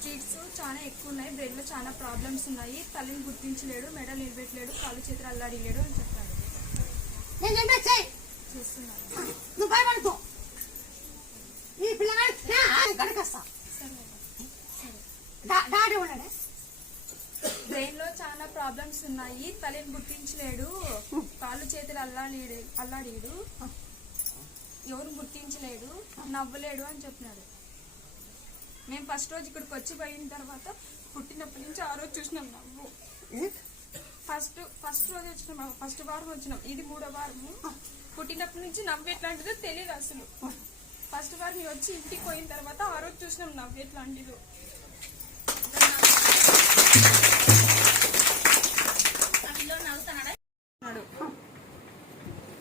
Streets చాలా ఎక్కువ ఉన్నాయి, బ్రెయిన్ లో చాలా ప్రాబ్లమ్స్ ఉన్నాయి, తల్లిని గుర్తించలేడు, మెడలు నిలబెట్టలేడు, కాళ్ళు చేతులు అల్లాడిలేడు అని చెప్పాడు. బ్రెయిన్ లో చాలా ప్రాబ్లమ్స్ ఉన్నాయి, తల్లిని గుర్తించలేడు, కాళ్ళు చేతులు అల్లాడేడు, ఎవరు గుర్తించలేడు, నవ్వలేడు అని చెప్పినాడు. మేము ఫస్ట్ రోజు ఇక్కడికి వచ్చి పోయిన తర్వాత పుట్టినప్పటి నుంచి ఆ రోజు చూసినాం నవ్వు. ఫస్ట్ రోజు వచ్చినాం, ఫస్ట్ వారం వచ్చినాం, ఇది 3వ వారము. పుట్టినప్పటి నుంచి నవ్వు ఎట్లాంటిదో తెలియదు అసలు. ఫస్ట్ వారం వచ్చి ఇంటికి పోయిన తర్వాత ఆ రోజు చూసినాం నవ్వు ఎట్లాంటిదో.